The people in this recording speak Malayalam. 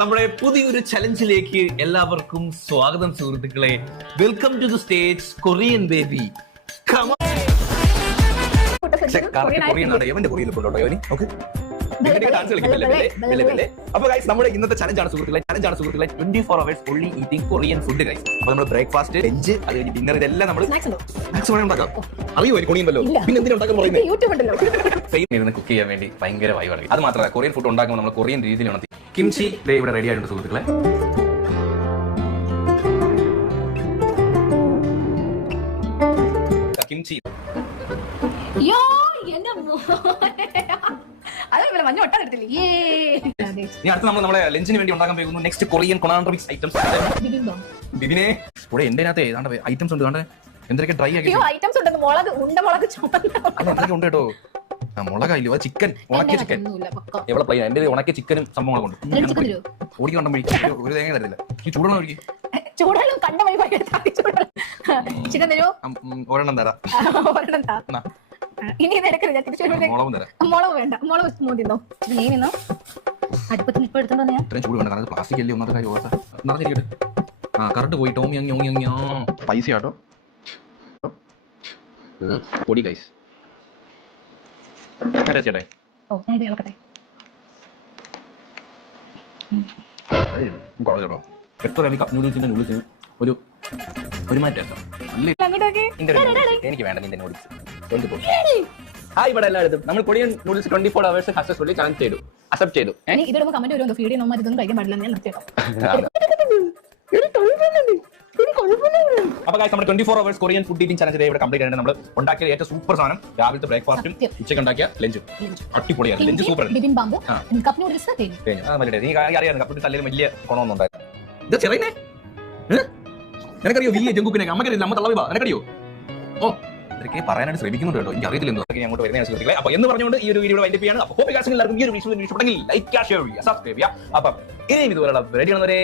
നമ്മുടെ പുതിയൊരു ചലഞ്ചിലേക്ക് എല്ലാവർക്കും സ്വാഗതം സുഹൃത്തുക്കളെ. Welcome to the stage Korean baby. അപ്പൊ ഗൈസ് നമ്മുടെ ഇന്നത്തെ ചലഞ്ചാണ് സുഹൃത്തുക്കളെ 24 hours only eating Korean food guys. അപ്പൊ നമ്മൾ ബ്രേക്ക്ഫാസ്റ്റ്, ലഞ്ച്, അത് കഴിഞ്ഞ് ഡിന്നർ, ഇതെല്ലാം നമ്മൾ ഉണ്ടാക്കാം. അറിയോ കൊണിയുണ്ടല്ലോ, പിന്നെ എന്തിനാ ഉണ്ടാക്കാൻ പറയുന്നത്? കുക്ക് ചെയ്യാൻ വേണ്ടി ഭയങ്കര വൈബാണ്. അത് മാത്രമല്ല കൊറിയൻ ഫുഡ് ഉണ്ടാക്കുമ്പോൾ നമ്മൾ കൊറിയൻ രീതിയിലാണ്. കിംചി ഇവിടെ റെഡി ആയിട്ടുണ്ട് സുഹൃത്തുക്കളെ. കിംചി ഇനി അടുത്ത് നമ്മൾ നമ്മുടെ ലഞ്ചിന് വേണ്ടി ഉണ്ടാക്കാൻ പോകുന്നു നെക്സ്റ്റ് കൊറിയൻ കൊണാൻഡ്രിക്സ് ഐറ്റംസ്. ബിബിനെ ഇവിടെ എന്റെ അകത്ത് ഐറ്റംസ് ഉണ്ട്. എന്തൊക്കെ ഡ്രൈ ആക്കി ഉണ്ട് കേട്ടോ. മുളകായില്ലോ, അത് ചിക്കൻ, ഉണക്കിയ ചിക്കൻ. എവിടെ പ്ലെയിൻ എന്റെ ഉണക്കിയ ചിക്കനും സംഭവങ്ങളും കൊണ്ട് ഓടിക്കൊണ്ടോ ഒരു തേങ്ങ തരത്തില്ല. ഈ ചൂടണം ഒഴുകി ഒരെണ്ണം തരാം. മുളക് വേണ്ട, മുളക് തിന്നോ. അടുപ്പത്തിന് ഇപ്പൊ എടുത്തോണ്ട് ചൂട് വേണ്ട, കാരണം പ്ലാസ്റ്റിക് അല്ലേ ഒന്നാമത്തെ കാര്യം. നിറഞ്ഞിരിക്കട്ടെ. ആ കറണ്ട് പോയി ടോമി പൈസ ആട്ടോ പൊടി ഗൈസ്. ചേട്ടേ കപ്പ് നൂഡിൽസിന്റെ നൂഡിൽസിന് ഒരു മാറ്റം. എനിക്ക് വേണ്ട നിന്റെ നൂഡിൽസ്. ഹായ് ഇവിടെ എല്ലായിടത്തും നമ്മൾ Korean noodles 24 hours successfully challenge ചെയ്തു, അക്സെപ്റ്റ് ചെയ്തു. അപ്പൊ ഗൈസ് നമ്മുടെ 24 hours Korean food eating challenge ഇവിടെ കംപ്ലീറ്റ് ആയിട്ട് നമ്മൾ ഉണ്ടാക്കിയ ഏറ്റവും സൂപ്പർ സാധനം രാവിലത്തെ ബ്രേക്ക്ഫാസ്റ്റും ഉച്ചയ്ക്ക് ഉണ്ടാക്കിയ ലഞ്ചും അടിപൊളിയാണ്. Lunch super. നീ അറിയാം കപ്പ് തല്ലിലും വലിയ ഗുണമൊന്നും ഉണ്ടായിരുന്നു. ഇത് ചെറിയ നിനക്കറിയോ വലിയ ജങ്കുക്കിനെ അമ്മക്കറിയില്ല, അമ്മ തള്ളവിവാ നിനക്കറിയോ? ഓ ഇതൊക്കെ പറയാനായിട്ട് ശ്രമിക്കുന്നുണ്ട് കേട്ടോ, എനിക്ക് അറിയത്തില്ല എന്തോ അങ്ങോട്ട് വരുന്ന സുഹൃത്തുക്കളെ. അപ്പൊ എന്ന് പറഞ്ഞുകൊണ്ട് ഈ ഒരു വീഡിയോ വൈൻഡ് അപ്പ് ചെയ്യാണ്. അപ്പോൾ എല്ലാവർക്കും ഈ ഒരു വീഡിയോ ഇഷ്ടപ്പെട്ടെങ്കിൽ ലൈക്ക് ഷെയർ ചെയ്യുക, സബ്സ്ക്രൈബ് ചെയ്യുക. അപ്പം ഇനിയും ഇതുപോലുള്ള റെഡി ആണെന്നവരെ